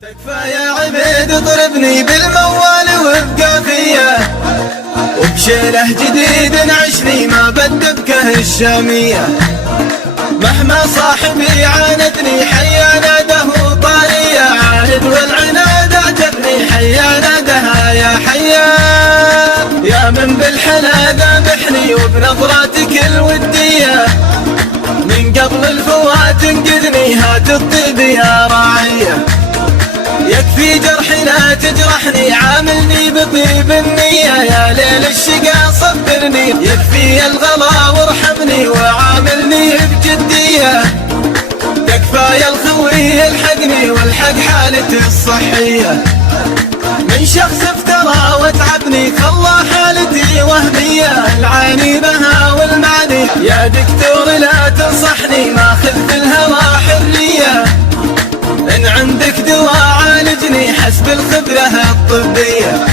تكفى يا عبيد اضربني بالموال وبقافية وبشيله جديد نعشني ما بدبكه الشامية. مهما صاحبي عاندني حيا ناده طارية، عاند والعناد اعجبني حيا نادها يا حيا. يا من بالحلا ذابحني وبنظراتك الودية، من قبل الفوات انقذني هات الطيب يا راعية. يكفي جرحي لا تجرحني عاملني بطيب النية، يا ليل الشقا صبرني يكفي الغلا وارحمني وعاملني بجدية. تكفى يا الخوي الحقني والحق حالتي الصحية، من شخص افترى وتعبني خلى حالتي وهمية. العاني بها والمعني يا دكتور لا تنصحني، ماخذ في الهوى حرية. إن عندك دواء عالجني حسب الخبرة الطبية.